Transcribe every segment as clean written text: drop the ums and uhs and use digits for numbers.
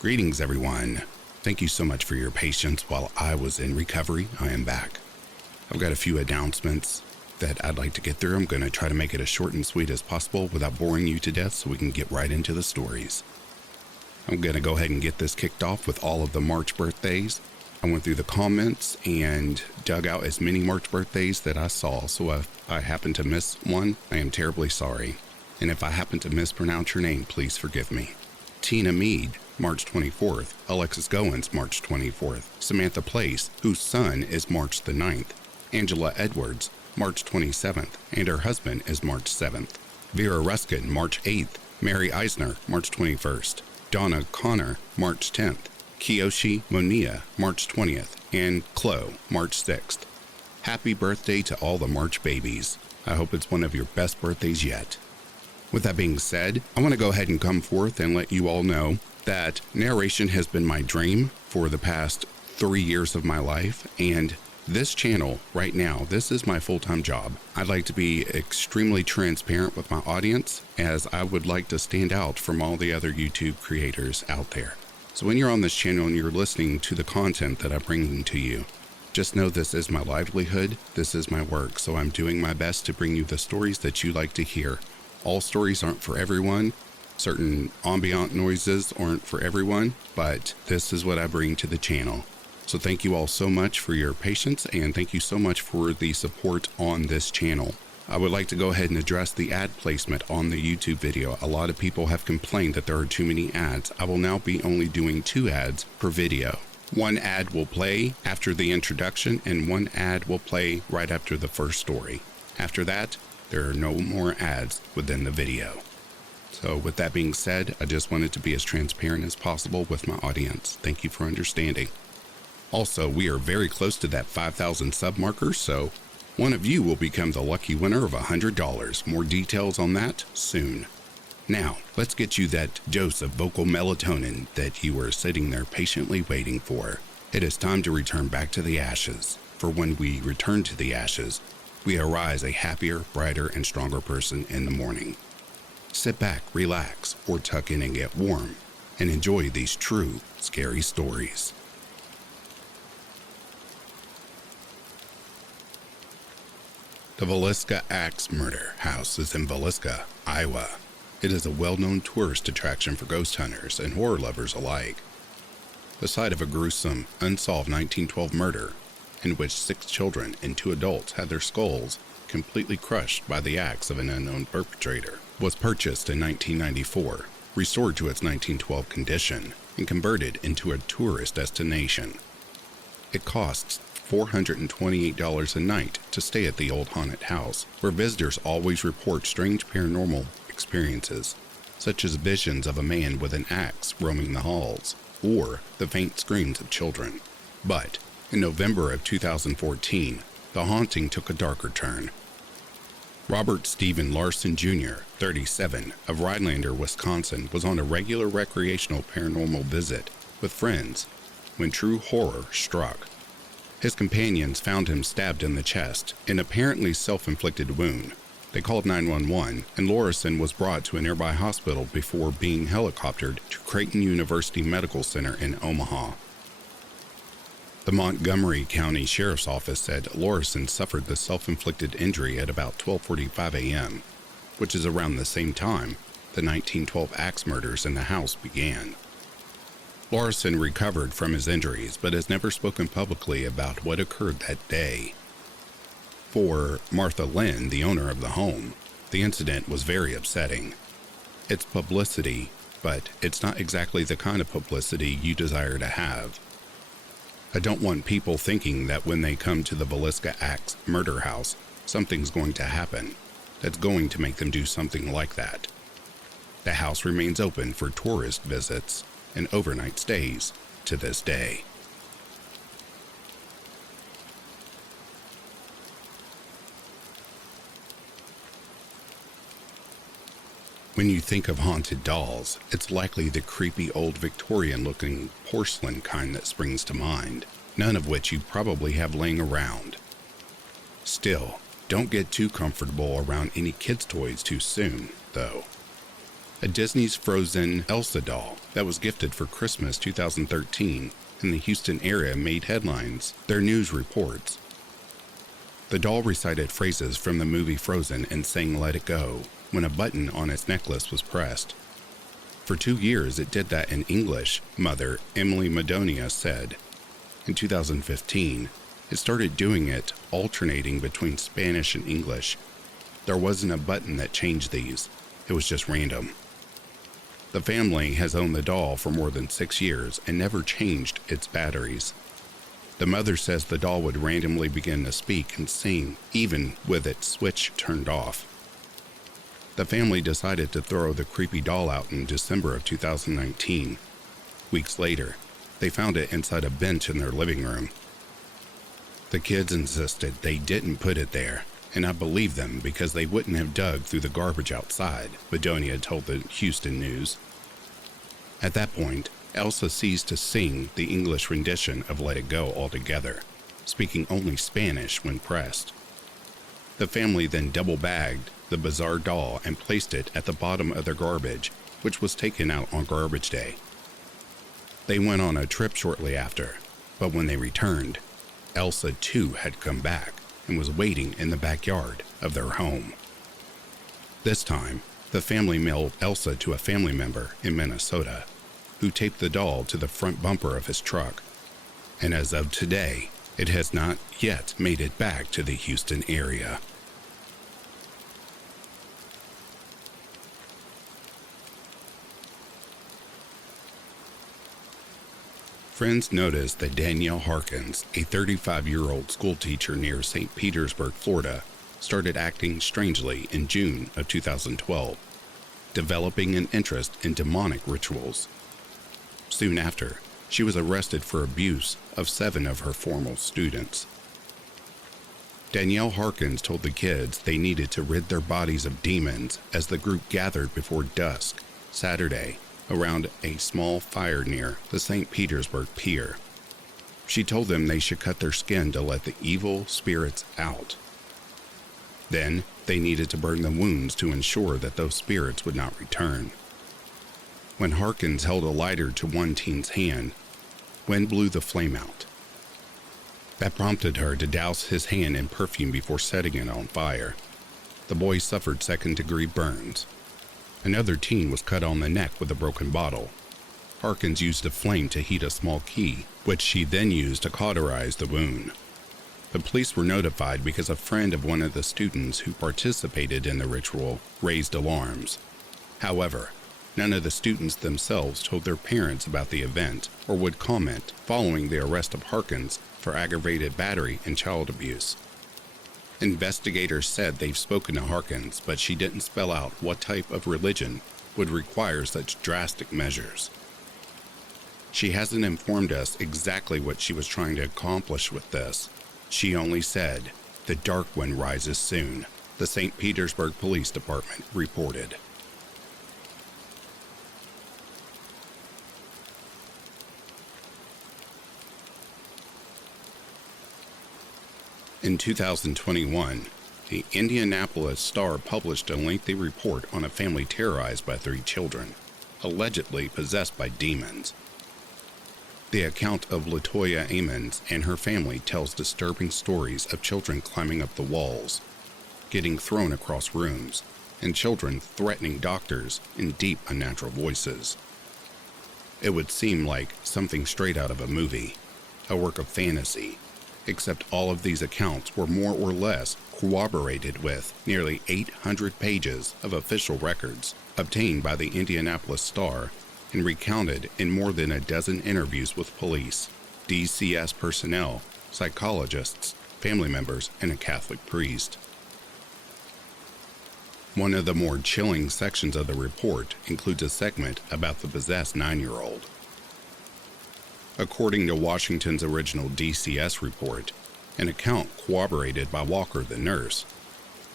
Greetings, everyone. Thank you so much for your patience while I was in recovery. I am back. I've got a few announcements that I'd like to get through. I'm going to try to make it as short and sweet as possible without boring you to death so we can get right into the stories. I'm going to go ahead and get this kicked off with all of the March birthdays. I went through the comments and dug out as many March birthdays that I saw, so if I happen to miss one, I am terribly sorry. And if I happen to mispronounce your name, please forgive me. Tina Mead, March 24th. Alexis Goins, March 24th. Samantha Place, whose son is March the 9th. Angela Edwards, March 27th, and her husband is March 7th. Vera Ruskin, March 8th. Mary Eisner, March 21st. Donna Connor, March 10th. Kiyoshi Monia, March 20th, and Chloe, March 6th. Happy birthday to all the March babies. I hope it's one of your best birthdays yet. With that being said, I want to go ahead and come forth and let you all know that narration has been my dream for the past 3 years of my life, and this channel right now, this is my full-time job. I'd like to be extremely transparent with my audience, as I would like to stand out from all the other YouTube creators out there. So when you're on this channel and you're listening to the content that I'm bringing to you, just know this is my livelihood, this is my work, so I'm doing my best to bring you the stories that you like to hear. All stories aren't for everyone, certain ambient noises aren't for everyone, but this is what I bring to the channel. So thank you all so much for your patience, and thank you so much for the support on this channel. I would like to go ahead and address the ad placement on the YouTube video. A lot of people have complained that there are too many ads. I will now be only doing 2 ads per video. One ad will play after the introduction, and one ad will play right after the first story. After that, there are no more ads within the video. So with that being said, I just wanted to be as transparent as possible with my audience. Thank you for understanding. Also, we are very close to that 5,000 sub marker, so one of you will become the lucky winner of $100. More details on that soon. Now, let's get you that dose of vocal melatonin that you were sitting there patiently waiting for. It is time to return back to the ashes. For when we return to the ashes, we arise a happier, brighter, and stronger person in the morning. Sit back, relax, or tuck in and get warm, and enjoy these true, scary stories. The Villisca Axe Murder House is in Villisca, Iowa. It is a well-known tourist attraction for ghost hunters and horror lovers alike. The site of a gruesome, unsolved 1912 murder, in which 6 children and 2 adults had their skulls completely crushed by the axe of an unknown perpetrator, was purchased in 1994, restored to its 1912 condition, and converted into a tourist destination. It costs $428 a night to stay at the old haunted house, where visitors always report strange paranormal experiences, such as visions of a man with an axe roaming the halls, or the faint screams of children. But in November of 2014, the haunting took a darker turn. Robert Stephen Larson Jr., 37, of Rhinelander, Wisconsin, was on a regular recreational paranormal visit with friends when true horror struck. His companions found him stabbed in the chest, an apparently self-inflicted wound. They called 911, and Lorison was brought to a nearby hospital before being helicoptered to Creighton University Medical Center in Omaha. The Montgomery County Sheriff's Office said Lorison suffered the self-inflicted injury at about 12:45 a.m., which is around the same time the 1912 axe murders in the house began. Lorison recovered from his injuries, but has never spoken publicly about what occurred that day. For Martha Lynn, the owner of the home, the incident was very upsetting. It's publicity, but it's not exactly the kind of publicity you desire to have. I don't want people thinking that when they come to the Villisca Axe Murder House, something's going to happen that's going to make them do something like that. The house remains open for tourist visits and overnight stays to this day. When you think of haunted dolls, it's likely the creepy old Victorian-looking porcelain kind that springs to mind, none of which you probably have laying around. Still, don't get too comfortable around any kids' toys too soon, though. a Disney's Frozen Elsa doll that was gifted for Christmas 2013 in the Houston area made headlines, their news reports. The doll recited phrases from the movie Frozen and sang "Let It Go" when a button on its necklace was pressed. For 2 years, it did that in English, mother Emily Madonia said. In 2015, it started doing it alternating between Spanish and English. There wasn't a button that changed these. It was just random. The family has owned the doll for more than 6 years and never changed its batteries. The mother says the doll would randomly begin to speak and sing, even with its switch turned off. The family decided to throw the creepy doll out in December of 2019. Weeks later, they found it inside a bench in their living room. The kids insisted they didn't put it there, and I believe them because they wouldn't have dug through the garbage outside, Madonia told the Houston News. At that point, Elsa ceased to sing the English rendition of "Let It Go" altogether, speaking only Spanish when pressed. The family then double-bagged the bizarre doll and placed it at the bottom of their garbage, which was taken out on garbage day. They went on a trip shortly after, but when they returned, Elsa too had come back and was waiting in the backyard of their home. This time, the family mailed Elsa to a family member in Minnesota, who taped the doll to the front bumper of his truck. And as of today, it has not yet made it back to the Houston area. Friends noticed that Danielle Harkins, a 35-year-old schoolteacher near St. Petersburg, Florida, started acting strangely in June of 2012, developing an interest in demonic rituals. Soon after, she was arrested for abuse of 7 of her former students. Danielle Harkins told the kids they needed to rid their bodies of demons as the group gathered before dusk Saturday around a small fire near the St. Petersburg Pier. She told them they should cut their skin to let the evil spirits out. Then, they needed to burn the wounds to ensure that those spirits would not return. When Harkins held a lighter to one teen's hand, wind blew the flame out. That prompted her to douse his hand in perfume before setting it on fire. The boy suffered second-degree burns. Another teen was cut on the neck with a broken bottle. Harkins used the flame to heat a small key, which she then used to cauterize the wound. The police were notified because a friend of one of the students who participated in the ritual raised alarms. However, none of the students themselves told their parents about the event or would comment following the arrest of Harkins for aggravated battery and child abuse. Investigators said they've spoken to Harkins, but she didn't spell out what type of religion would require such drastic measures. She hasn't informed us exactly what she was trying to accomplish with this. She only said, "The dark one rises soon," the St. Petersburg Police Department reported. In 2021, the Indianapolis Star published a lengthy report on a family terrorized by 3 children, allegedly possessed by demons. The account of LaToya Amons and her family tells disturbing stories of children climbing up the walls, getting thrown across rooms, and children threatening doctors in deep, unnatural voices. It would seem like something straight out of a movie, a work of fantasy, except all of these accounts were more or less corroborated with nearly 800 pages of official records obtained by the Indianapolis Star and recounted in more than a dozen interviews with police, DCS personnel, psychologists, family members, and a Catholic priest. One of the more chilling sections of the report includes a segment about the possessed 9-year-old. According to Washington's original DCS report, an account corroborated by Walker the nurse,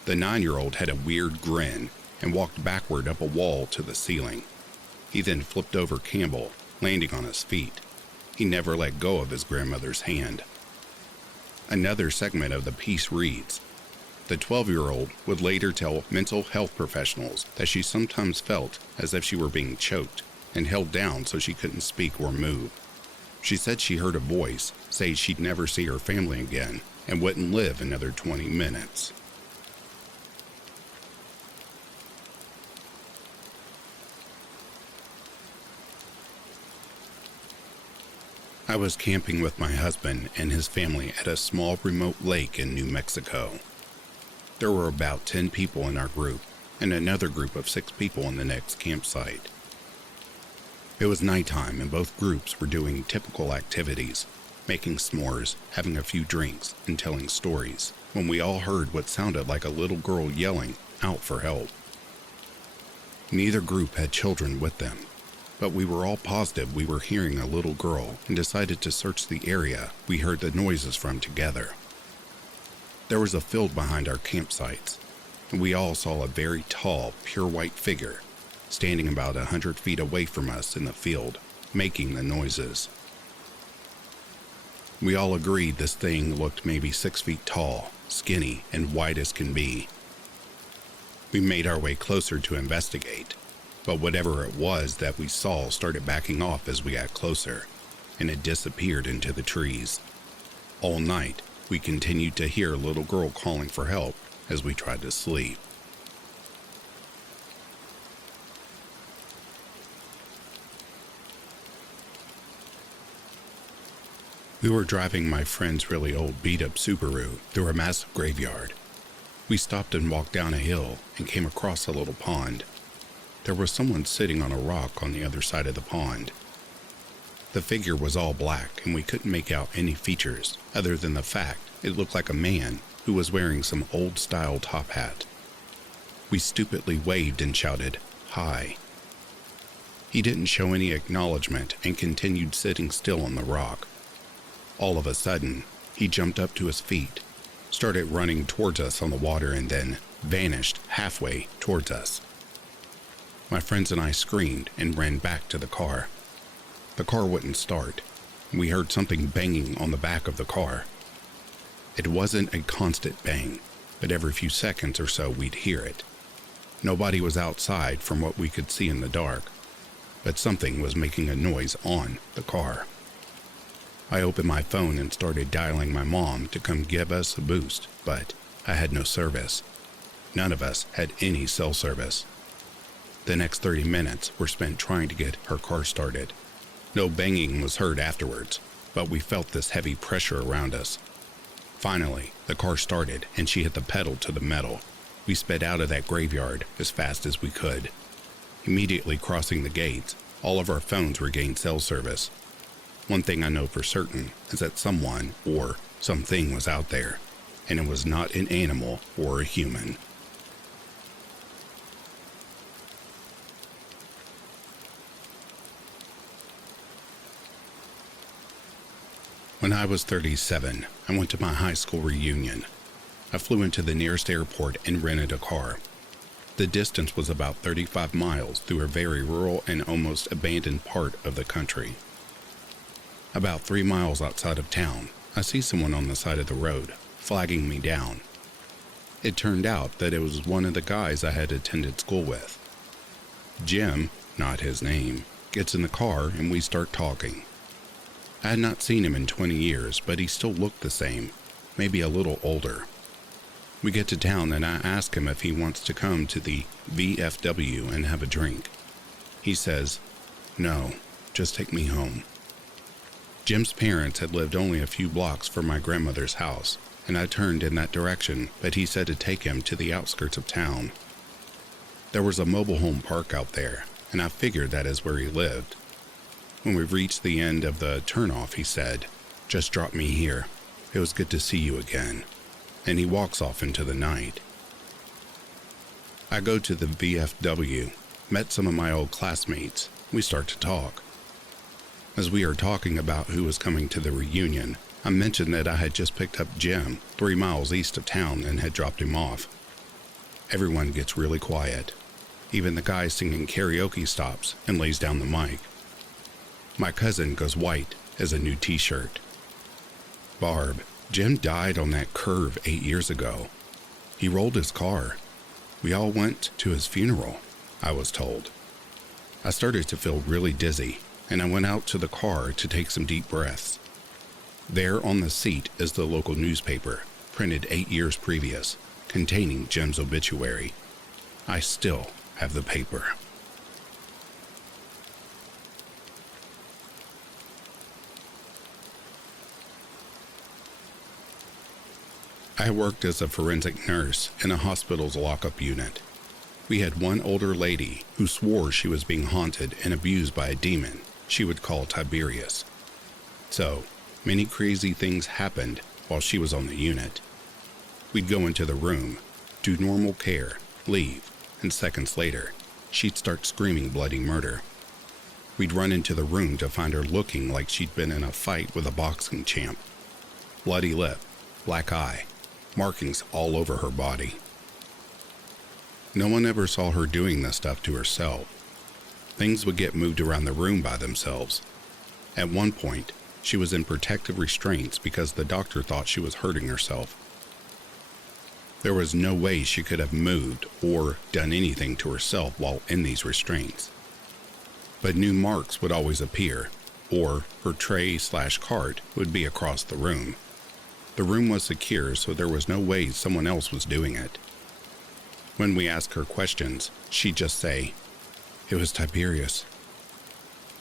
the 9-year-old had a weird grin and walked backward up a wall to the ceiling. He then flipped over Campbell, landing on his feet. He never let go of his grandmother's hand. Another segment of the piece reads, The 12-year-old would later tell mental health professionals that she sometimes felt as if she were being choked and held down so she couldn't speak or move. She said she heard a voice say she'd never see her family again and wouldn't live another 20 minutes. I was camping with my husband and his family at a small remote lake in New Mexico. There were about 10 people in our group and another group of 6 people in the next campsite. It was nighttime and both groups were doing typical activities, making s'mores, having a few drinks, and telling stories, when we all heard what sounded like a little girl yelling out for help. Neither group had children with them, but we were all positive we were hearing a little girl and decided to search the area we heard the noises from together. There was a field behind our campsites, and we all saw a very tall, pure white figure standing about 100 feet away from us in the field, making the noises. We all agreed this thing looked maybe 6 feet tall, skinny, and white as can be. We made our way closer to investigate, but whatever it was that we saw started backing off as we got closer, and it disappeared into the trees. All night, we continued to hear a little girl calling for help as we tried to sleep. We were driving my friend's really old beat-up Subaru through a massive graveyard. We stopped and walked down a hill and came across a little pond. There was someone sitting on a rock on the other side of the pond. The figure was all black and we couldn't make out any features other than the fact it looked like a man who was wearing some old-style top hat. We stupidly waved and shouted, "Hi." He didn't show any acknowledgement and continued sitting still on the rock. All of a sudden, he jumped up to his feet, started running towards us on the water, and then vanished halfway towards us. My friends and I screamed and ran back to the car. The car wouldn't start. We heard something banging on the back of the car. It wasn't a constant bang, but every few seconds or so we'd hear it. Nobody was outside from what we could see in the dark, but something was making a noise on the car. I opened my phone and started dialing my mom to come give us a boost, but I had no service. None of us had any cell service. The next 30 minutes were spent trying to get her car started. No banging was heard afterwards, but we felt this heavy pressure around us. Finally, the car started and she hit the pedal to the metal. We sped out of that graveyard as fast as we could. Immediately crossing the gates, all of our phones regained cell service. One thing I know for certain is that someone or something was out there, and it was not an animal or a human. When I was 37, I went to my high school reunion. I flew into the nearest airport and rented a car. The distance was about 35 miles through a very rural and almost abandoned part of the country. About 3 miles outside of town, I see someone on the side of the road, flagging me down. It turned out that it was one of the guys I had attended school with. Jim, not his name, gets in the car and we start talking. I had not seen him in 20 years, but he still looked the same, maybe a little older. We get to town and I ask him if he wants to come to the VFW and have a drink. He says, "No, just take me home." Jim's parents had lived only a few blocks from my grandmother's house, and I turned in that direction, but he said to take him to the outskirts of town. There was a mobile home park out there, and I figured that is where he lived. When we reached the end of the turnoff, he said, "Just drop me here. It was good to see you again." And he walks off into the night. I go to the VFW, met some of my old classmates. We start to talk. As we are talking about who was coming to the reunion, I mentioned that I had just picked up Jim 3 miles east of town and had dropped him off. Everyone gets really quiet. Even the guy singing karaoke stops and lays down the mic. My cousin goes white as a new t-shirt. "Barb, Jim died on that curve 8 years ago. He rolled his car. We all went to his funeral, I was told. I started to feel really dizzy, and I went out to the car to take some deep breaths. There on the seat is the local newspaper, printed 8 years previous, containing Jim's obituary. I still have the paper. I worked as a forensic nurse in a hospital's lockup unit. We had one older lady who swore she was being haunted and abused by a demon she would call Tiberius. So, many crazy things happened while she was on the unit. We'd go into the room, do normal care, leave, and seconds later, she'd start screaming bloody murder. We'd run into the room to find her looking like she'd been in a fight with a boxing champ. Bloody lip, black eye, markings all over her body. No one ever saw her doing this stuff to herself. Things would get moved around the room by themselves. At one point, she was in protective restraints because the doctor thought she was hurting herself. There was no way she could have moved or done anything to herself while in these restraints. But new marks would always appear, or her tray/cart would be across the room. The room was secure, so there was no way someone else was doing it. When we asked her questions, she'd just say, "It was Tiberius."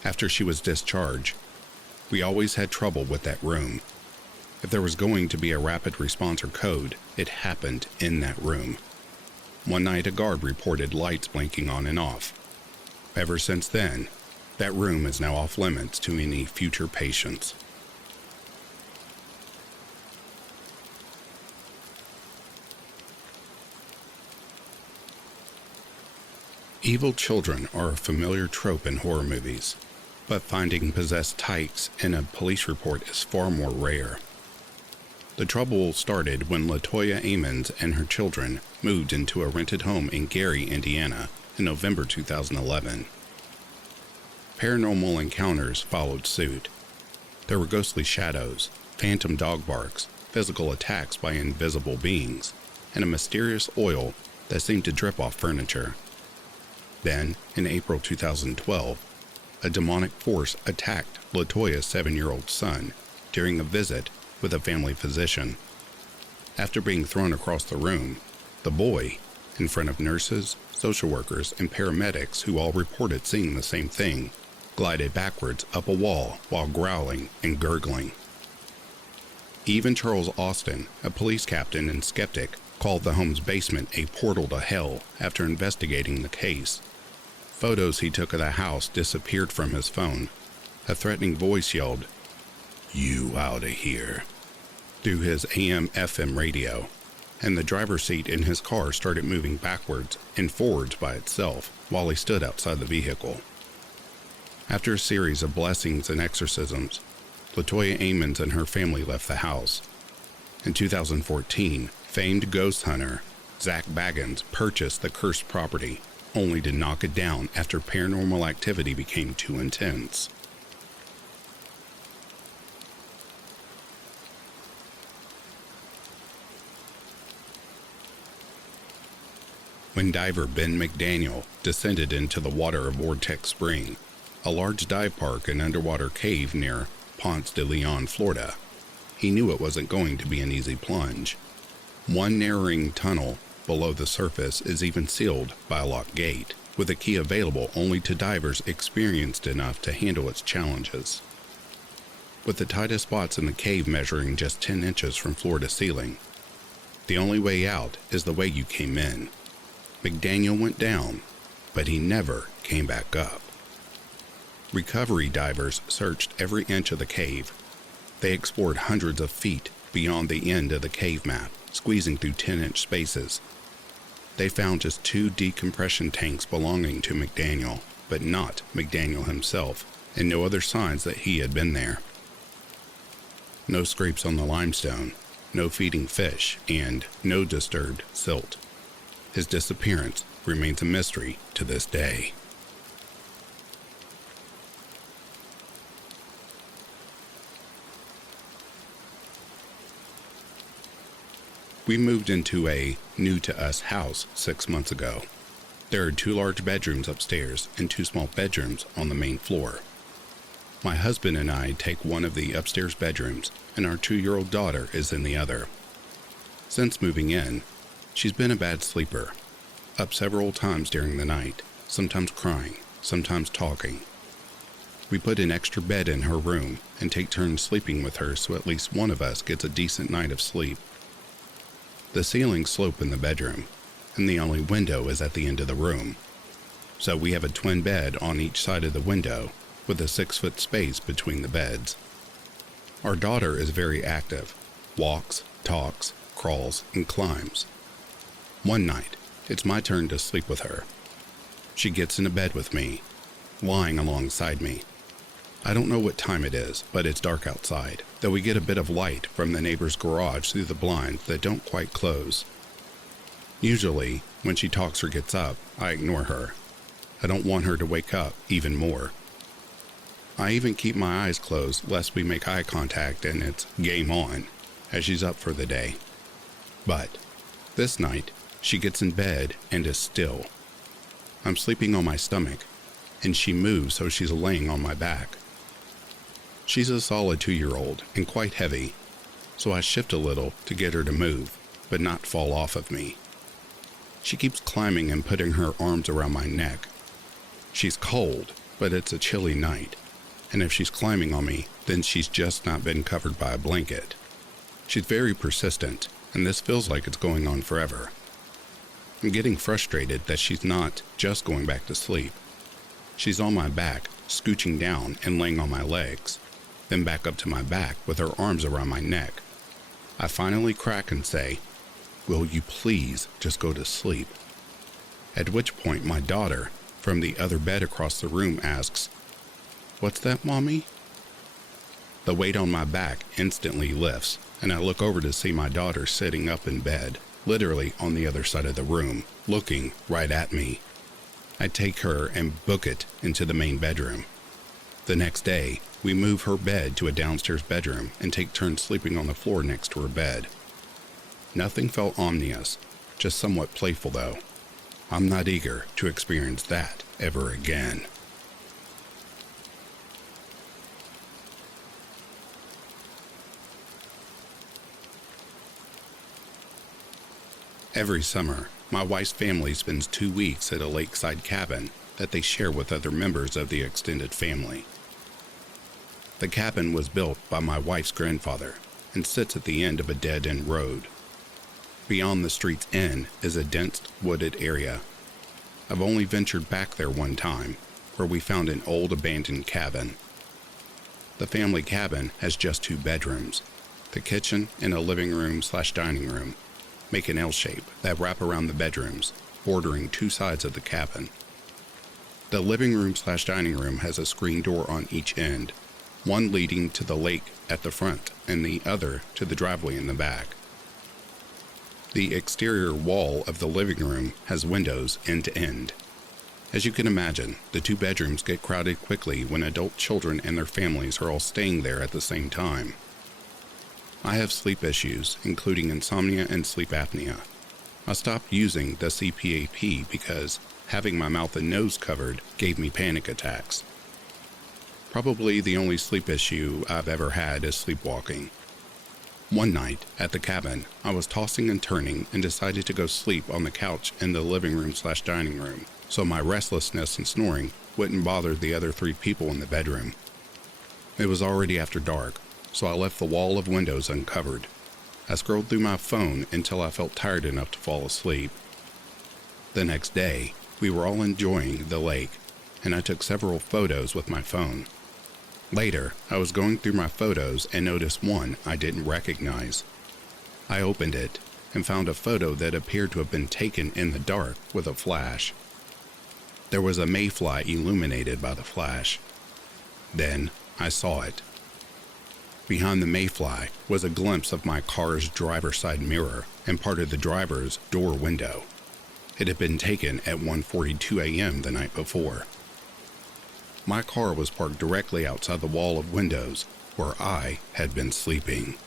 After she was discharged, we always had trouble with that room. If there was going to be a rapid response or code, it happened in that room. One night a guard reported lights blinking on and off. Ever since then, that room is now off limits to any future patients. Evil children are a familiar trope in horror movies, but finding possessed tykes in a police report is far more rare. The trouble started when LaToya Amons and her children moved into a rented home in Gary, Indiana, in November 2011. Paranormal encounters followed suit. There were ghostly shadows, phantom dog barks, physical attacks by invisible beings, and a mysterious oil that seemed to drip off furniture. Then, in April 2012, a demonic force attacked LaToya's 7-year-old son during a visit with a family physician. After being thrown across the room, the boy, in front of nurses, social workers, and paramedics who all reported seeing the same thing, glided backwards up a wall while growling and gurgling. Even Charles Austin, a police captain and skeptic, called the home's basement a portal to hell after investigating the case. Photos he took of the house disappeared from his phone. A threatening voice yelled, "You outta here," through his AM/FM radio, and the driver's seat in his car started moving backwards and forwards by itself while he stood outside the vehicle. After a series of blessings and exorcisms, LaToya Amons and her family left the house. In 2014, famed ghost hunter Zach Baggins purchased the cursed property, only to knock it down after paranormal activity became too intense. When diver Ben McDaniel descended into the water of Vortex Spring, a large dive park and underwater cave near Ponce de Leon, Florida, he knew it wasn't going to be an easy plunge. One narrowing tunnel below the surface is even sealed by a locked gate, with a key available only to divers experienced enough to handle its challenges. With the tightest spots in the cave measuring just 10 inches from floor to ceiling, the only way out is the way you came in. McDaniel went down, but he never came back up. Recovery divers searched every inch of the cave. They explored hundreds of feet beyond the end of the cave map, squeezing through 10-inch spaces. They found just 2 decompression tanks belonging to McDaniel, but not McDaniel himself, and no other signs that he had been there. No scrapes on the limestone, no feeding fish, and no disturbed silt. His disappearance remains a mystery to this day. We moved into a new-to-us house 6 months ago. There are 2 large bedrooms upstairs and 2 small bedrooms on the main floor. My husband and I take one of the upstairs bedrooms, and our 2-year-old daughter is in the other. Since moving in, she's been a bad sleeper, up several times during the night, sometimes crying, sometimes talking. We put an extra bed in her room and take turns sleeping with her so at least one of us gets a decent night of sleep. The ceilings slope in the bedroom, and the only window is at the end of the room. So we have a twin bed on each side of the window with a 6-foot space between the beds. Our daughter is very active, walks, talks, crawls, and climbs. One night, it's my turn to sleep with her. She gets into bed with me, lying alongside me. I don't know what time it is, but it's dark outside, though we get a bit of light from the neighbor's garage through the blinds that don't quite close. Usually, when she talks or gets up, I ignore her. I don't want her to wake up even more. I even keep my eyes closed lest we make eye contact and it's game on, as she's up for the day. But this night, she gets in bed and is still. I'm sleeping on my stomach, and she moves so she's laying on my back. She's a solid 2-year-old and quite heavy, so I shift a little to get her to move, but not fall off of me. She keeps climbing and putting her arms around my neck. She's cold, but it's a chilly night, and if she's climbing on me, then she's just not been covered by a blanket. She's very persistent, and this feels like it's going on forever. I'm getting frustrated that she's not just going back to sleep. She's on my back, scooching down and laying on my legs, then back up to my back with her arms around my neck. I finally crack and say, "Will you please just go to sleep?" At which point my daughter, from the other bed across the room, asks, "What's that, Mommy?" The weight on my back instantly lifts, and I look over to see my daughter sitting up in bed, literally on the other side of the room, looking right at me. I take her and book it into the main bedroom. The next day, we move her bed to a downstairs bedroom and take turns sleeping on the floor next to her bed. Nothing felt ominous, just somewhat playful though. I'm not eager to experience that ever again. Every summer, my wife's family spends 2 weeks at a lakeside cabin that they share with other members of the extended family. The cabin was built by my wife's grandfather and sits at the end of a dead-end road. Beyond the street's end is a dense wooded area. I've only ventured back there one time, where we found an old abandoned cabin. The family cabin has just 2 bedrooms, the kitchen and a living room/dining room, make an L shape that wrap around the bedrooms, bordering 2 sides of the cabin. The living room/dining room has a screen door on each end, one leading to the lake at the front and the other to the driveway in the back. The exterior wall of the living room has windows end to end. As you can imagine, the 2 bedrooms get crowded quickly when adult children and their families are all staying there at the same time. I have sleep issues, including insomnia and sleep apnea. I stopped using the CPAP because having my mouth and nose covered gave me panic attacks. Probably the only sleep issue I've ever had is sleepwalking. One night, at the cabin, I was tossing and turning and decided to go sleep on the couch in the living room/dining room, so my restlessness and snoring wouldn't bother the other 3 people in the bedroom. It was already after dark, so I left the wall of windows uncovered. I scrolled through my phone until I felt tired enough to fall asleep. The next day, we were all enjoying the lake, and I took several photos with my phone. Later, I was going through my photos and noticed one I didn't recognize. I opened it and found a photo that appeared to have been taken in the dark with a flash. There was a mayfly illuminated by the flash. Then I saw it. Behind the mayfly was a glimpse of my car's driver's side mirror and part of the driver's door window. It had been taken at 1:42 a.m. the night before. My car was parked directly outside the wall of windows where I had been sleeping.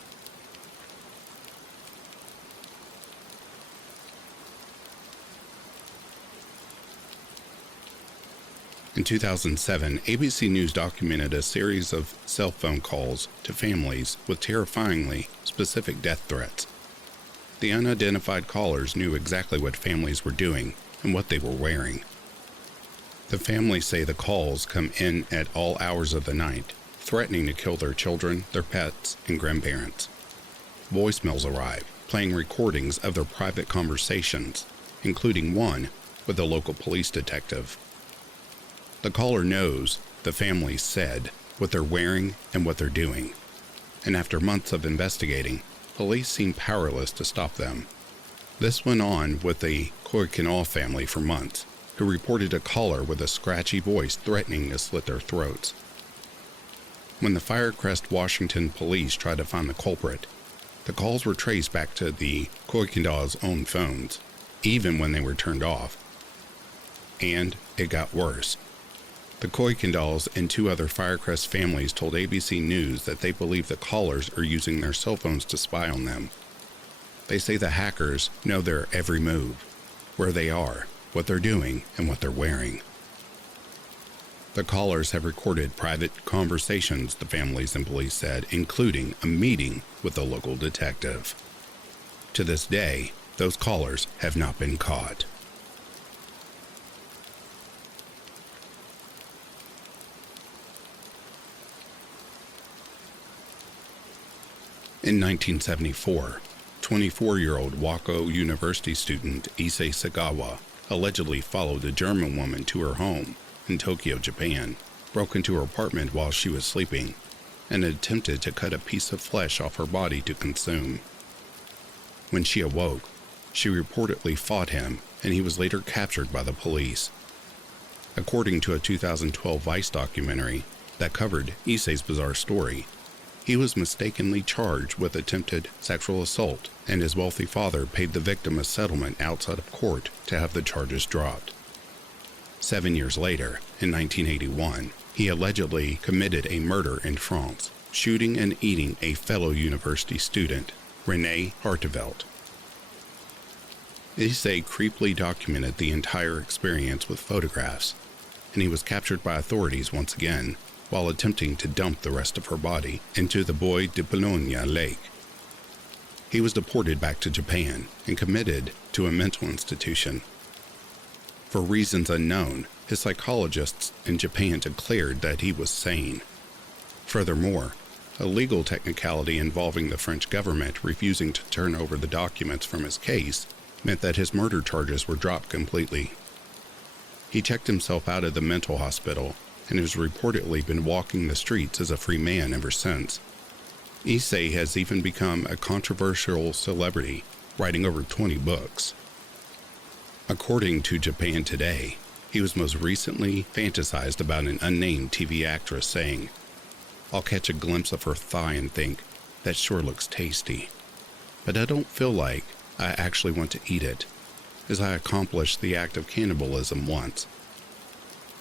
In 2007, ABC News documented a series of cell phone calls to families with terrifyingly specific death threats. The unidentified callers knew exactly what families were doing and what they were wearing. The families say the calls come in at all hours of the night, threatening to kill their children, their pets, and grandparents. Voicemails arrive, playing recordings of their private conversations, including one with a local police detective. The caller knows, the family said, what they're wearing and what they're doing. And after months of investigating, police seem powerless to stop them. This went on with the Koikanal family for months, who reported a caller with a scratchy voice threatening to slit their throats. When the Firecrest, Washington police tried to find the culprit, the calls were traced back to the Koikanal's own phones, even when they were turned off. And it got worse. The Koikandals and 2 other Firecrest families told ABC News that they believe the callers are using their cell phones to spy on them. They say the hackers know their every move, where they are, what they're doing, and what they're wearing. The callers have recorded private conversations, the families and police said, including a meeting with a local detective. To this day, those callers have not been caught. In 1974, 24-year-old Wako University student Issei Sagawa allegedly followed a German woman to her home in Tokyo, Japan, broke into her apartment while she was sleeping, and attempted to cut a piece of flesh off her body to consume. When she awoke, she reportedly fought him, and he was later captured by the police. According to a 2012 Vice documentary that covered Issei's bizarre story, he was mistakenly charged with attempted sexual assault, and his wealthy father paid the victim a settlement outside of court to have the charges dropped. 7 years later, in 1981, he allegedly committed a murder in France, shooting and eating a fellow university student, René Hartevelt. Issei creepily documented the entire experience with photographs, and he was captured by authorities once again, while attempting to dump the rest of her body into the Bois de Boulogne lake. He was deported back to Japan and committed to a mental institution. For reasons unknown, his psychologists in Japan declared that he was sane. Furthermore, a legal technicality involving the French government refusing to turn over the documents from his case meant that his murder charges were dropped completely. He checked himself out of the mental hospital and has reportedly been walking the streets as a free man ever since. Issei has even become a controversial celebrity, writing over 20 books. According to Japan Today, he was most recently fantasized about an unnamed TV actress saying, "I'll catch a glimpse of her thigh and think, that sure looks tasty. But I don't feel like I actually want to eat it, as I accomplished the act of cannibalism once.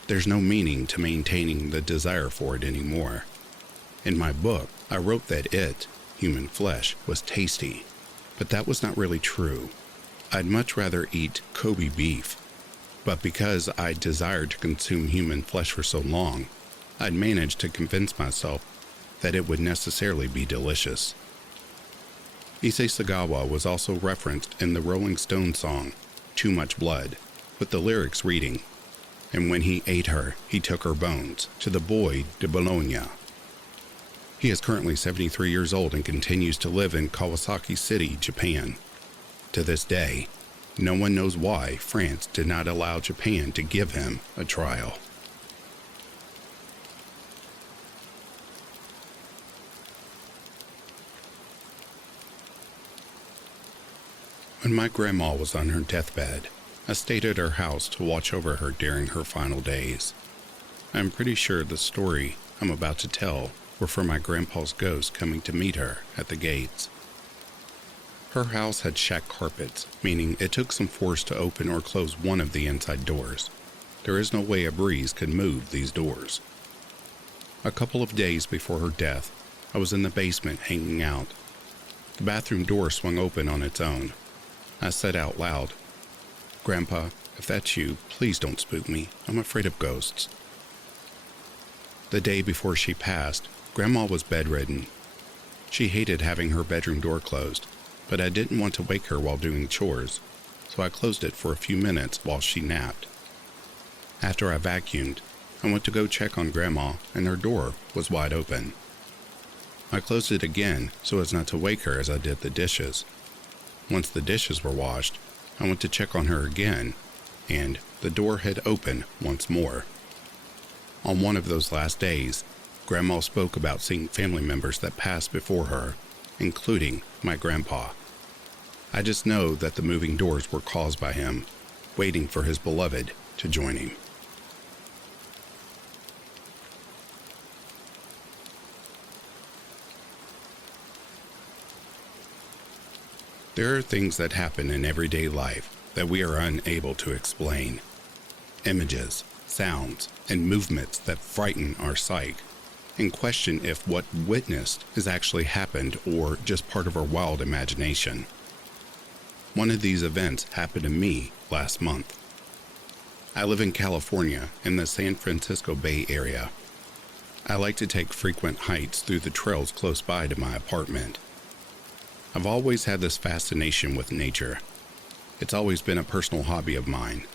There's no meaning to maintaining the desire for it anymore. In my book, I wrote that it, human flesh, was tasty, but that was not really true. I'd much rather eat Kobe beef. But because I desired to consume human flesh for so long, I'd managed to convince myself that it would necessarily be delicious." Issei Sagawa was also referenced in the Rolling Stones song, "Too Much Blood," with the lyrics reading, "And when he ate her, he took her bones to the Bois de Boulogne." He is currently 73 years old and continues to live in Kawasaki City, Japan. To this day, no one knows why France did not allow Japan to give him a trial. When my grandma was on her deathbed, I stayed at her house to watch over her during her final days. I'm pretty sure the story I'm about to tell were for my grandpa's ghost coming to meet her at the gates. Her house had shack carpets, meaning it took some force to open or close one of the inside doors. There is no way a breeze could move these doors. A couple of days before her death, I was in the basement hanging out. The bathroom door swung open on its own. I said out loud, "Grandpa, if that's you, please don't spook me. I'm afraid of ghosts." The day before she passed, Grandma was bedridden. She hated having her bedroom door closed, but I didn't want to wake her while doing chores, so I closed it for a few minutes while she napped. After I vacuumed, I went to go check on Grandma, and her door was wide open. I closed it again so as not to wake her as I did the dishes. Once the dishes were washed, I went to check on her again, and the door had opened once more. On one of those last days, Grandma spoke about seeing family members that passed before her, including my grandpa. I just know that the moving doors were caused by him, waiting for his beloved to join him. There are things that happen in everyday life that we are unable to explain. Images, sounds, and movements that frighten our psyche and question if what witnessed has actually happened or just part of our wild imagination. One of these events happened to me last month. I live in California in the San Francisco Bay Area. I like to take frequent hikes through the trails close by to my apartment. I've always had this fascination with nature. It's always been a personal hobby of mine.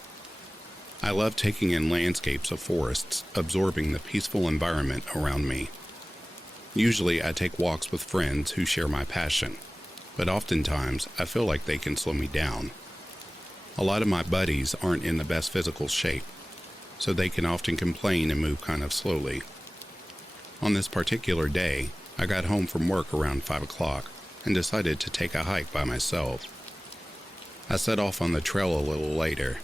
I love taking in landscapes of forests, absorbing the peaceful environment around me. Usually I take walks with friends who share my passion, but oftentimes I feel like they can slow me down. A lot of my buddies aren't in the best physical shape, so they can often complain and move kind of slowly. On this particular day, I got home from work around 5 o'clock and decided to take a hike by myself. I set off on the trail a little later.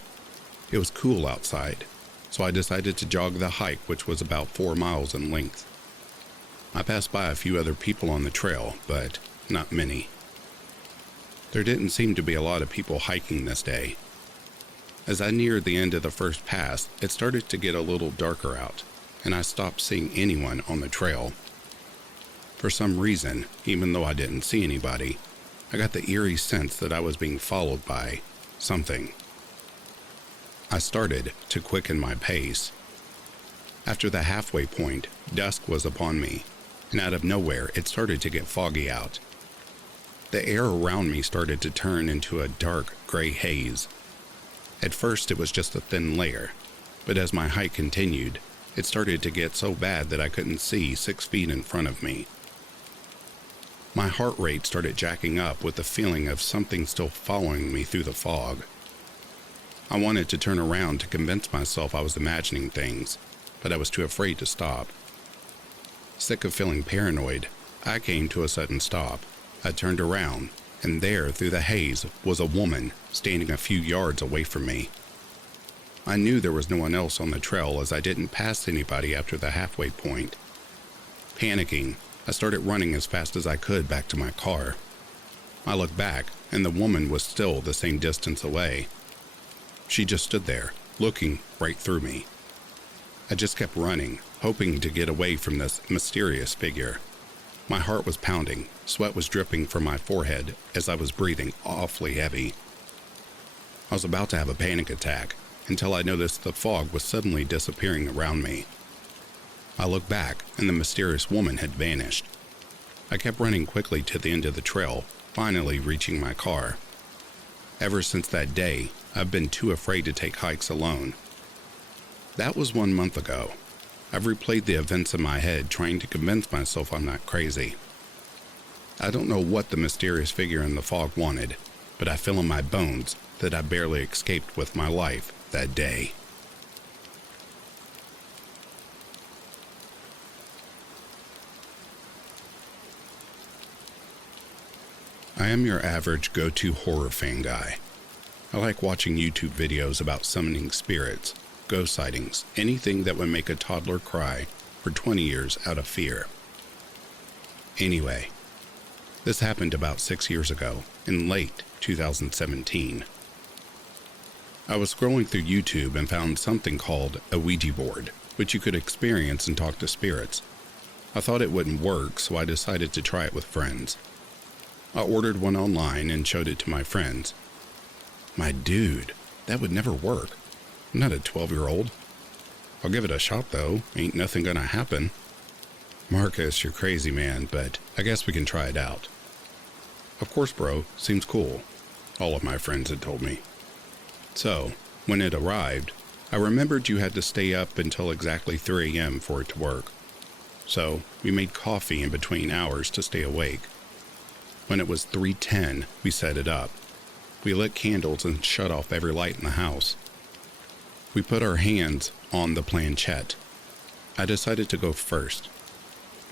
It was cool outside, so I decided to jog the hike, which was about 4 miles in length. I passed by a few other people on the trail, but not many. There didn't seem to be a lot of people hiking this day. As I neared the end of the first pass, it started to get a little darker out, and I stopped seeing anyone on the trail. For some reason, even though I didn't see anybody, I got the eerie sense that I was being followed by something. I started to quicken my pace. After the halfway point, dusk was upon me, and out of nowhere it started to get foggy out. The air around me started to turn into a dark gray haze. At first it was just a thin layer, but as my hike continued, it started to get so bad that I couldn't see 6 feet in front of me. My heart rate started jacking up with the feeling of something still following me through the fog. I wanted to turn around to convince myself I was imagining things, but I was too afraid to stop. Sick of feeling paranoid, I came to a sudden stop. I turned around, and there, through the haze, was a woman standing a few yards away from me. I knew there was no one else on the trail as I didn't pass anybody after the halfway point. Panicking, I started running as fast as I could back to my car. I looked back, and the woman was still the same distance away. She just stood there, looking right through me. I just kept running, hoping to get away from this mysterious figure. My heart was pounding, sweat was dripping from my forehead as I was breathing awfully heavy. I was about to have a panic attack until I noticed the fog was suddenly disappearing around me. I looked back, and the mysterious woman had vanished. I kept running quickly to the end of the trail, finally reaching my car. Ever since that day, I've been too afraid to take hikes alone. That was 1 month ago. I've replayed the events in my head, trying to convince myself I'm not crazy. I don't know what the mysterious figure in the fog wanted, but I feel in my bones that I barely escaped with my life that day. I am your average go-to horror fan guy. I like watching YouTube videos about summoning spirits, ghost sightings, anything that would make a toddler cry for 20 years out of fear. Anyway, this happened about 6 years ago, in late 2017. I was scrolling through YouTube and found something called a Ouija Board, which you could experience and talk to spirits. I thought it wouldn't work, so I decided to try it with friends. I ordered one online and showed it to my friends. My dude, that would never work. I'm not a 12-year-old. I'll give it a shot though, ain't nothing gonna happen. Marcus, you're crazy, man, but I guess we can try it out. Of course, bro, seems cool, all of my friends had told me. So, when it arrived, I remembered you had to stay up until exactly 3 a.m. for it to work. So, we made coffee in between hours to stay awake. When it was 3:10, we set it up. We lit candles and shut off every light in the house. We put our hands on the planchette. I decided to go first.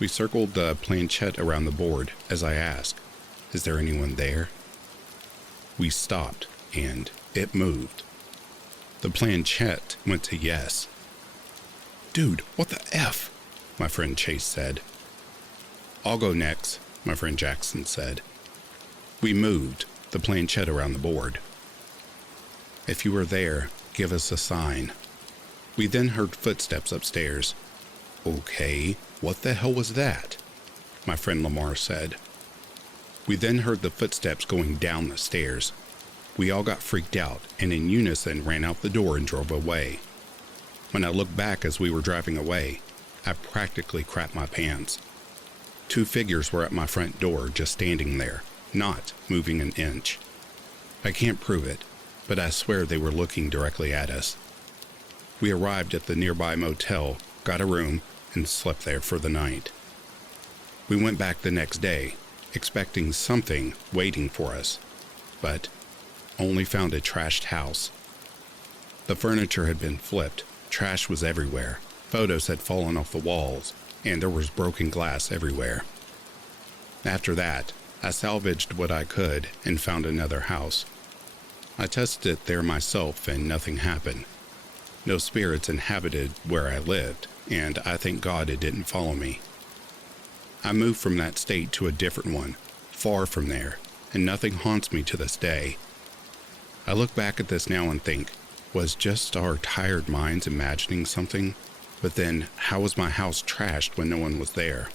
We circled the planchette around the board as I asked, "Is there anyone there?" We stopped, and it moved. The planchette went to yes. "Dude, what the F?" my friend Chase said. "I'll go next," my friend Jackson said. We moved the planchette around the board. "If you are there, give us a sign." We then heard footsteps upstairs. "Okay, what the hell was that?" my friend Lamar said. We then heard the footsteps going down the stairs. We all got freaked out and in unison ran out the door and drove away. When I looked back as we were driving away, I practically crapped my pants. 2 figures were at my front door just standing there, not moving an inch. I can't prove it, but I swear they were looking directly at us. We arrived at the nearby motel, got a room, and slept there for the night. We went back the next day, expecting something waiting for us, but only found a trashed house. The furniture had been flipped, trash was everywhere, photos had fallen off the walls, and there was broken glass everywhere. After that, I salvaged what I could and found another house. I tested it there myself and nothing happened. No spirits inhabited where I lived, and I thank God it didn't follow me. I moved from that state to a different one, far from there, and nothing haunts me to this day. I look back at this now and think, was just our tired minds imagining something? But then, how was my house trashed when no one was there?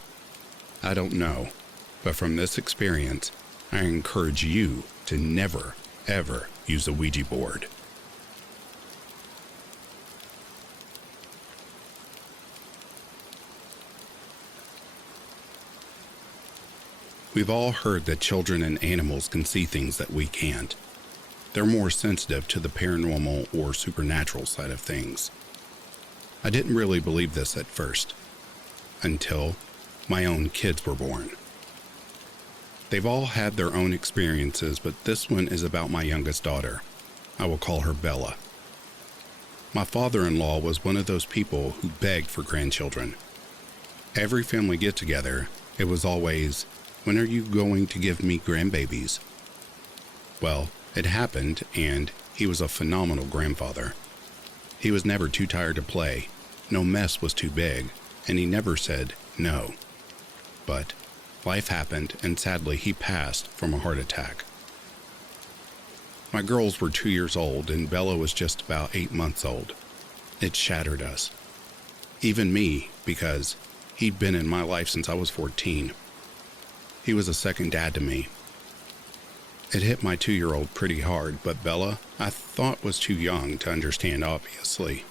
I don't know, but from this experience, I encourage you to never, ever use a Ouija board. We've all heard that children and animals can see things that we can't. They're more sensitive to the paranormal or supernatural side of things. I didn't really believe this at first, until my own kids were born. They've all had their own experiences, but this one is about my youngest daughter. I will call her Bella. My father-in-law was one of those people who begged for grandchildren. Every family get-together, it was always, "When are you going to give me grandbabies?" Well, it happened, and he was a phenomenal grandfather. He was never too tired to play, no mess was too big, and he never said no. But life happened, and sadly he passed from a heart attack. My girls were 2 years old, and Bella was just about 8 months old. It shattered us. Even me, because he'd been in my life since I was 14. He was a second dad to me. It hit my 2-year-old pretty hard, but Bella, I thought was too young to understand, obviously.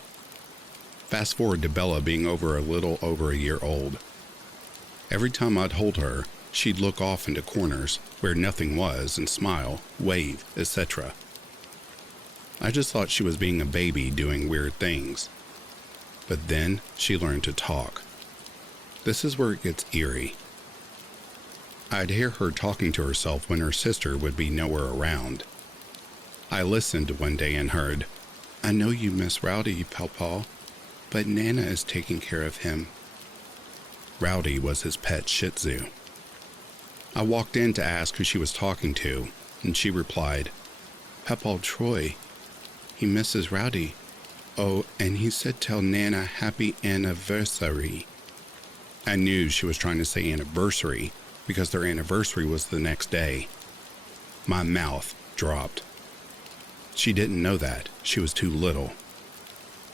Fast forward to Bella being a little over a year old. Every time I'd hold her, she'd look off into corners where nothing was and smile, wave, etc. I just thought she was being a baby doing weird things. But then she learned to talk. This is where it gets eerie. I'd hear her talking to herself when her sister would be nowhere around. I listened one day and heard, "I know you miss Rowdy, Pawpaw, but Nana is taking care of him." Rowdy was his pet Shih Tzu. I walked in to ask who she was talking to, and she replied, "Pawpaw Troy. He misses Rowdy. Oh, and he said tell Nana happy anniversary." I knew she was trying to say anniversary, because their anniversary was the next day. My mouth dropped. She didn't know that. She was too little.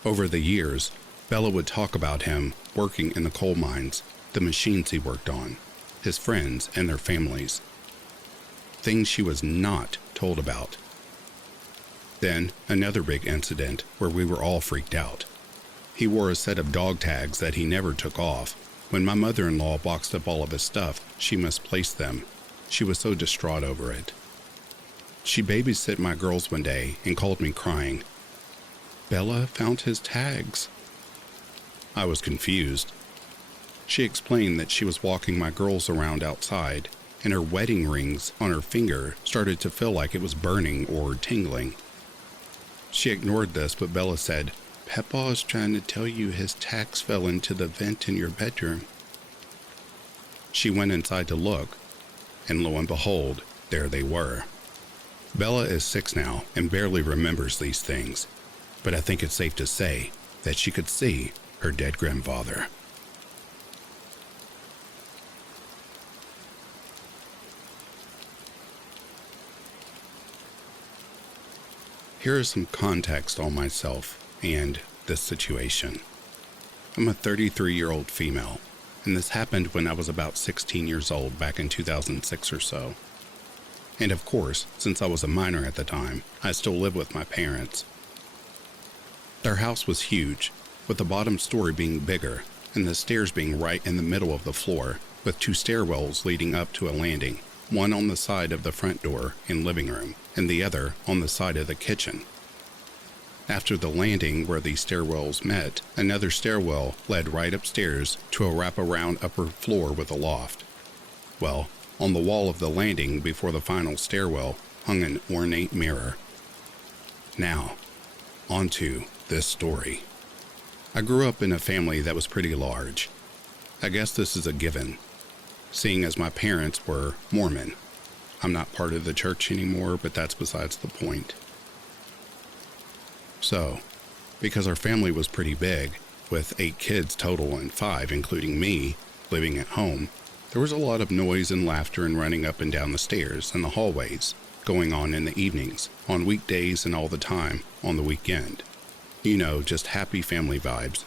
Over the years, Bella would talk about him working in the coal mines, the machines he worked on, his friends and their families. Things she was not told about. Then, another big incident where we were all freaked out. He wore a set of dog tags that he never took off. When my mother-in-law boxed up all of his stuff, she misplaced them. She was so distraught over it. She babysit my girls one day and called me crying. Bella found his tags. I was confused. She explained that she was walking my girls around outside, and her wedding rings on her finger started to feel like it was burning or tingling. She ignored this, but Bella said, Papa is trying to tell you his tags fell into the vent in your bedroom. She went inside to look, and lo and behold, there they were. Bella is 6 now and barely remembers these things, but I think it's safe to say that she could see her dead grandfather. Here is some context on myself and this situation. I'm a 33-year-old female, and this happened when I was about 16 years old back in 2006 or so. And of course, since I was a minor at the time, I still live with my parents. Their house was huge, with the bottom story being bigger and the stairs being right in the middle of the floor, with 2 stairwells leading up to a landing, one on the side of the front door and living room, and the other on the side of the kitchen. After the landing where the stairwells met, another stairwell led right upstairs to a wraparound upper floor with a loft. Well, on the wall of the landing before the final stairwell hung an ornate mirror. Now, onto this story. I grew up in a family that was pretty large. I guess this is a given, seeing as my parents were Mormon. I'm not part of the church anymore, but that's besides the point. So, because our family was pretty big, with 8 kids total and 5, including me, living at home, there was a lot of noise and laughter and running up and down the stairs and the hallways, going on in the evenings, on weekdays and all the time, on the weekend. You know, just happy family vibes.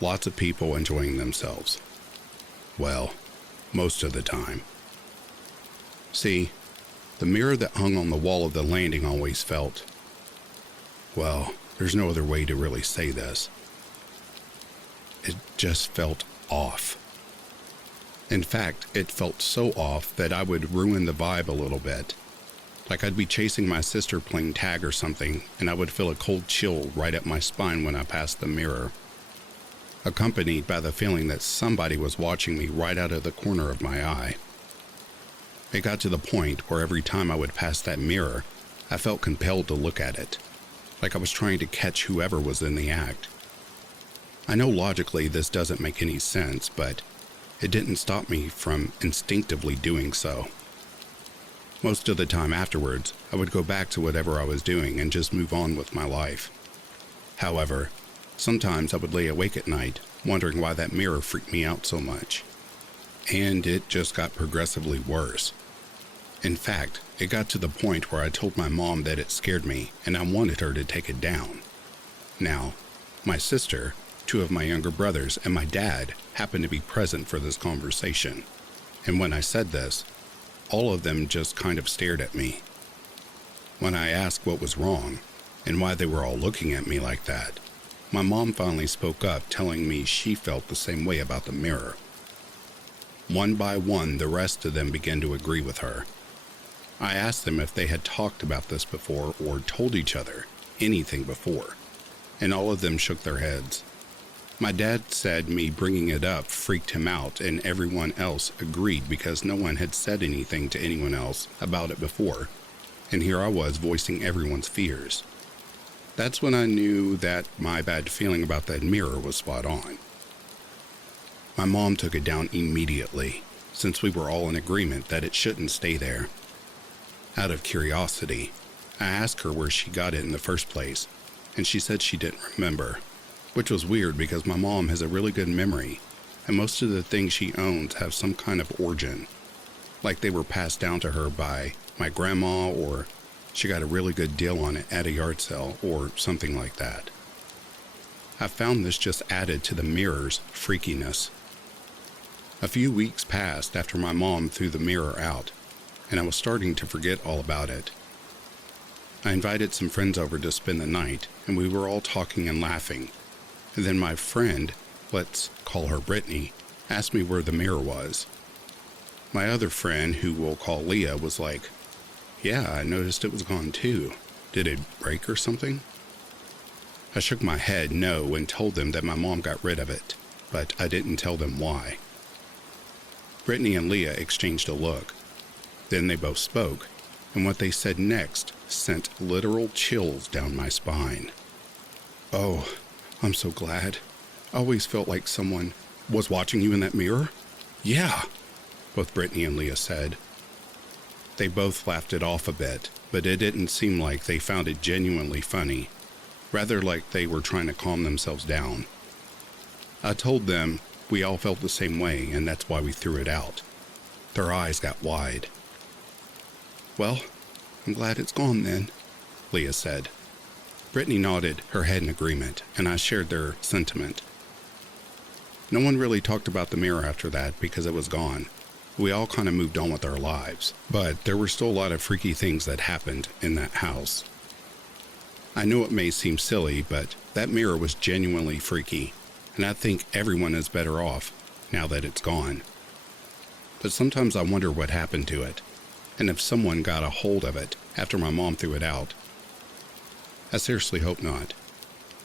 Lots of people enjoying themselves. Well, most of the time. See, the mirror that hung on the wall of the landing always felt, well, there's no other way to really say this. It just felt off. In fact, it felt so off that I would ruin the vibe a little bit. Like I'd be chasing my sister playing tag or something, and I would feel a cold chill right up my spine when I passed the mirror, accompanied by the feeling that somebody was watching me right out of the corner of my eye. It got to the point where every time I would pass that mirror, I felt compelled to look at it, like I was trying to catch whoever was in the act. I know logically this doesn't make any sense, but it didn't stop me from instinctively doing so. Most of the time afterwards, I would go back to whatever I was doing and just move on with my life. However, sometimes I would lay awake at night, wondering why that mirror freaked me out so much. And it just got progressively worse. In fact, it got to the point where I told my mom that it scared me and I wanted her to take it down. Now, my sister, 2 of my younger brothers, and my dad happened to be present for this conversation. And when I said this, all of them just kind of stared at me. When I asked what was wrong and why they were all looking at me like that, my mom finally spoke up, telling me she felt the same way about the mirror. One by one, the rest of them began to agree with her. I asked them if they had talked about this before or told each other anything before, and all of them shook their heads. My dad said me bringing it up freaked him out, and everyone else agreed because no one had said anything to anyone else about it before, and here I was voicing everyone's fears. That's when I knew that my bad feeling about that mirror was spot on. My mom took it down immediately, since we were all in agreement that it shouldn't stay there. Out of curiosity, I asked her where she got it in the first place, and she said she didn't remember, which was weird because my mom has a really good memory, and most of the things she owns have some kind of origin, like they were passed down to her by my grandma, or she got a really good deal on it at a yard sale, or something like that. I found this just added to the mirror's freakiness. A few weeks passed after my mom threw the mirror out, and I was starting to forget all about it. I invited some friends over to spend the night, and we were all talking and laughing, and then my friend, let's call her Brittany, asked me where the mirror was. My other friend, who we'll call Leah, was like, "Yeah, I noticed it was gone too. Did it break or something?" I shook my head no and told them that my mom got rid of it, but I didn't tell them why. Brittany and Leah exchanged a look. Then they both spoke, and what they said next sent literal chills down my spine. "Oh, I'm so glad. I always felt like someone was watching you in that mirror." "Yeah," both Brittany and Leah said. They both laughed it off a bit, but it didn't seem like they found it genuinely funny, rather like they were trying to calm themselves down. I told them we all felt the same way, and that's why we threw it out. Their eyes got wide. "Well, I'm glad it's gone then," Leah said. Brittany nodded her head in agreement, and I shared their sentiment. No one really talked about the mirror after that because it was gone. We all kind of moved on with our lives, but there were still a lot of freaky things that happened in that house. I know it may seem silly, but that mirror was genuinely freaky, and I think everyone is better off now that it's gone. But sometimes I wonder what happened to it, and if someone got a hold of it after my mom threw it out. I seriously hope not,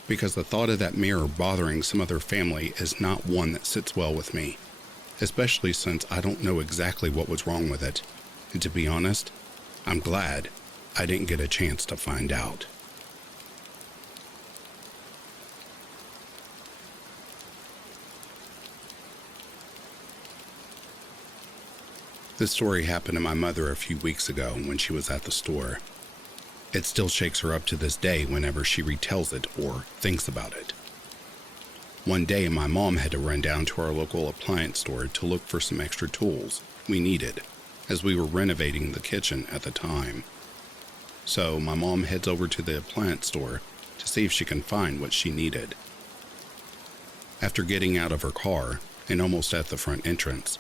because the thought of that mirror bothering some other family is not one that sits well with me, especially since I don't know exactly what was wrong with it, and to be honest, I'm glad I didn't get a chance to find out. This story happened to my mother a few weeks ago when she was at the store. It still shakes her up to this day whenever she retells it or thinks about it. One day, my mom had to run down to our local appliance store to look for some extra tools we needed, as we were renovating the kitchen at the time. So my mom heads over to the appliance store to see if she can find what she needed. After getting out of her car and almost at the front entrance,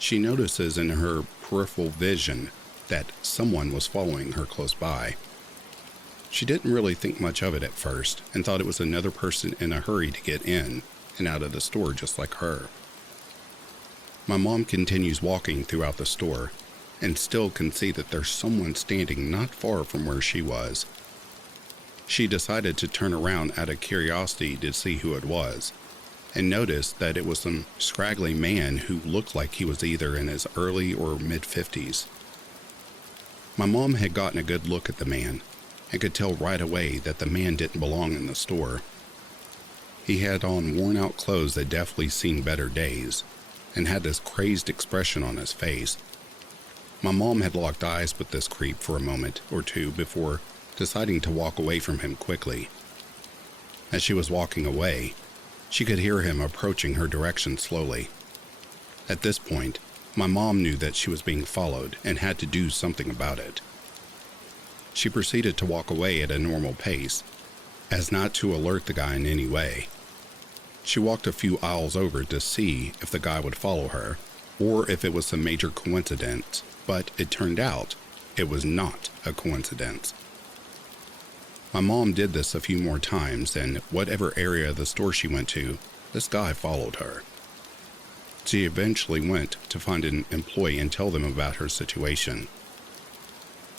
she notices in her peripheral vision that someone was following her close by. She didn't really think much of it at first and thought it was another person in a hurry to get in and out of the store just like her. My mom continues walking throughout the store and still can see that there's someone standing not far from where she was. She decided to turn around out of curiosity to see who it was, and noticed that it was some scraggly man who looked like he was either in his early or mid-50s. My mom had gotten a good look at the man and could tell right away that the man didn't belong in the store. He had on worn-out clothes that definitely seen better days and had this crazed expression on his face. My mom had locked eyes with this creep for a moment or two before deciding to walk away from him quickly. As she was walking away, she could hear him approaching her direction slowly. At this point, my mom knew that she was being followed and had to do something about it. She proceeded to walk away at a normal pace, as not to alert the guy in any way. She walked a few aisles over to see if the guy would follow her, or if it was some major coincidence, but it turned out it was not a coincidence. My mom did this a few more times, and whatever area of the store she went to, this guy followed her. She eventually went to find an employee and tell them about her situation.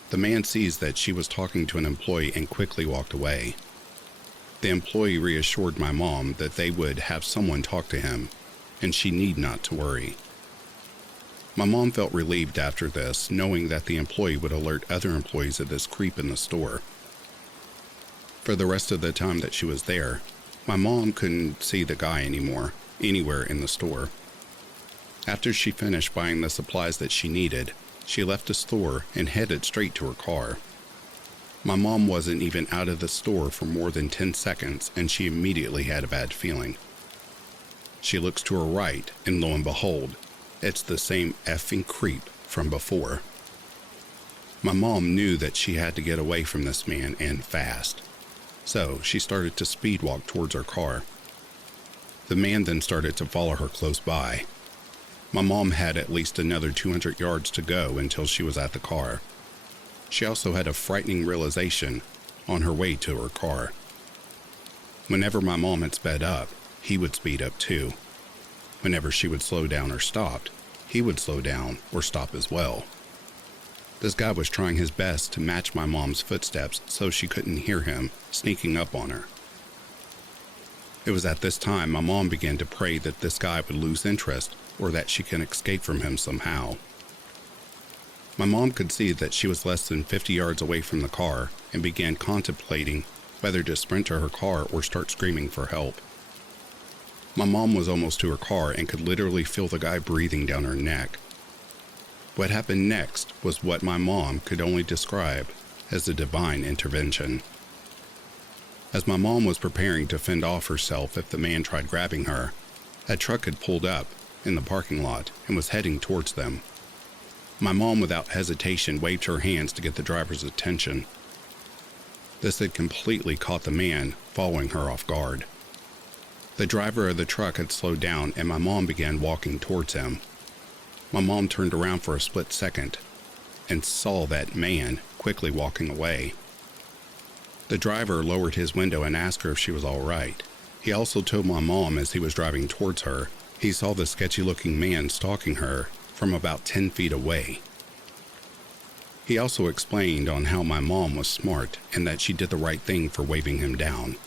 The man sees that she was talking to an employee and quickly walked away. The employee reassured my mom that they would have someone talk to him, and she need not to worry. My mom felt relieved after this, knowing that the employee would alert other employees of this creep in the store. For the rest of the time that she was there, my mom couldn't see the guy anymore, anywhere in the store. After she finished buying the supplies that she needed, she left the store and headed straight to her car. My mom wasn't even out of the store for more than 10 seconds, and she immediately had a bad feeling. She looks to her right, and lo and behold, it's the same effing creep from before. My mom knew that she had to get away from this man, and fast. So she started to speed walk towards her car. The man then started to follow her close by. My mom had at least another 200 yards to go until she was at the car. She also had a frightening realization on her way to her car. Whenever my mom had sped up, he would speed up too. Whenever she would slow down or stopped, he would slow down or stop as well. This guy was trying his best to match my mom's footsteps so she couldn't hear him sneaking up on her. It was at this time my mom began to pray that this guy would lose interest or that she can escape from him somehow. My mom could see that she was less than 50 yards away from the car and began contemplating whether to sprint to her car or start screaming for help. My mom was almost to her car and could literally feel the guy breathing down her neck. What happened next was what my mom could only describe as a divine intervention. As my mom was preparing to fend off herself if the man tried grabbing her, a truck had pulled up in the parking lot and was heading towards them. My mom, without hesitation, waved her hands to get the driver's attention. This had completely caught the man following her off guard. The driver of the truck had slowed down and my mom began walking towards him. My mom turned around for a split second and saw that man quickly walking away. The driver lowered his window and asked her if she was all right. He also told my mom as he was driving towards her, he saw the sketchy-looking man stalking her from about 10 feet away. He also explained on how my mom was smart and that she did the right thing for waving him down.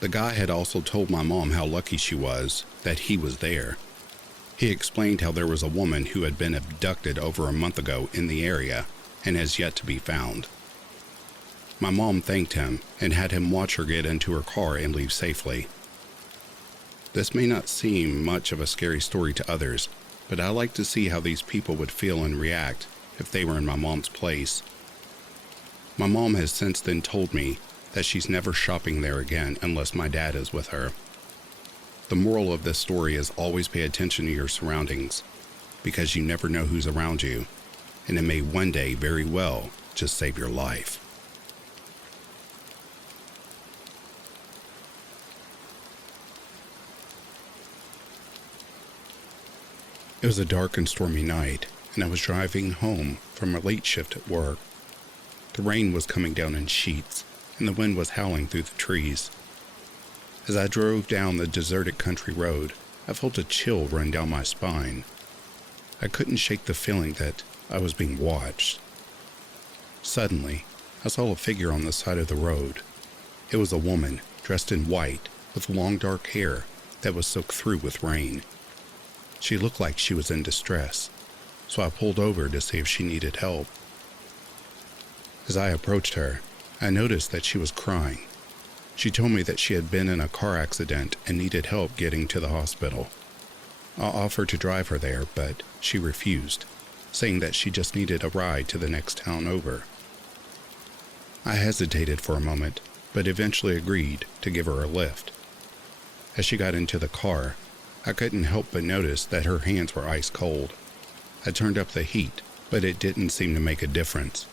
The guy had also told my mom how lucky she was that he was there. He explained how there was a woman who had been abducted over a month ago in the area and has yet to be found. My mom thanked him and had him watch her get into her car and leave safely. This may not seem much of a scary story to others, but I like to see how these people would feel and react if they were in my mom's place. My mom has since then told me that she's never shopping there again unless my dad is with her. The moral of this story is always pay attention to your surroundings, because you never know who's around you, and it may one day very well just save your life. It was a dark and stormy night, and I was driving home from a late shift at work. The rain was coming down in sheets, and the wind was howling through the trees. As I drove down the deserted country road, I felt a chill run down my spine. I couldn't shake the feeling that I was being watched. Suddenly, I saw a figure on the side of the road. It was a woman dressed in white with long dark hair that was soaked through with rain. She looked like she was in distress, so I pulled over to see if she needed help. As I approached her, I noticed that she was crying. She told me that she had been in a car accident and needed help getting to the hospital. I offered to drive her there, but she refused, saying that she just needed a ride to the next town over. I hesitated for a moment, but eventually agreed to give her a lift. As she got into the car, I couldn't help but notice that her hands were ice cold. I turned up the heat, but it didn't seem to make a difference.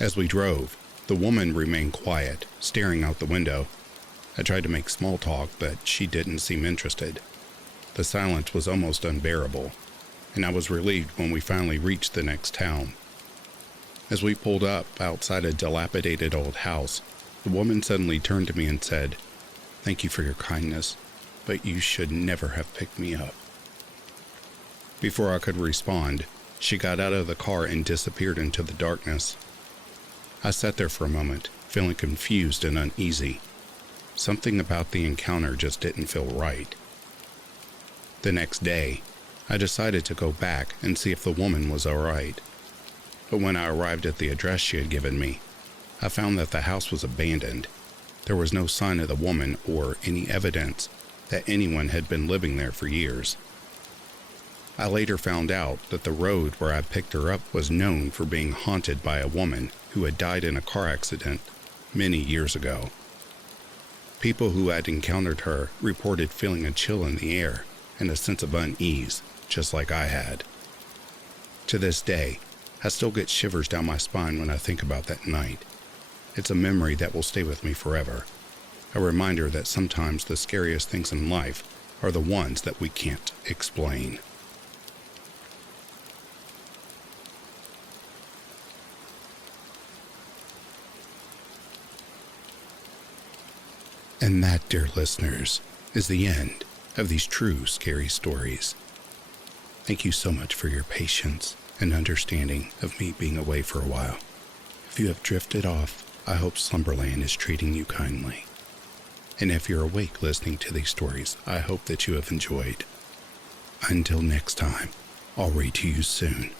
As we drove, the woman remained quiet, staring out the window. I tried to make small talk, but she didn't seem interested. The silence was almost unbearable, and I was relieved when we finally reached the next town. As we pulled up outside a dilapidated old house, the woman suddenly turned to me and said, "Thank you for your kindness, but you should never have picked me up." Before I could respond, she got out of the car and disappeared into the darkness. I sat there for a moment, feeling confused and uneasy. Something about the encounter just didn't feel right. The next day, I decided to go back and see if the woman was all right. But when I arrived at the address she had given me, I found that the house was abandoned. There was no sign of the woman or any evidence that anyone had been living there for years. I later found out that the road where I picked her up was known for being haunted by a woman who had died in a car accident many years ago. People who had encountered her reported feeling a chill in the air and a sense of unease, just like I had. To this day, I still get shivers down my spine when I think about that night. It's a memory that will stay with me forever. A reminder that sometimes the scariest things in life are the ones that we can't explain. And that, dear listeners, is the end of these true scary stories. Thank you so much for your patience and understanding of me being away for a while. If you have drifted off, I hope Slumberland is treating you kindly. And if you're awake listening to these stories, I hope that you have enjoyed. Until next time, I'll read to you soon.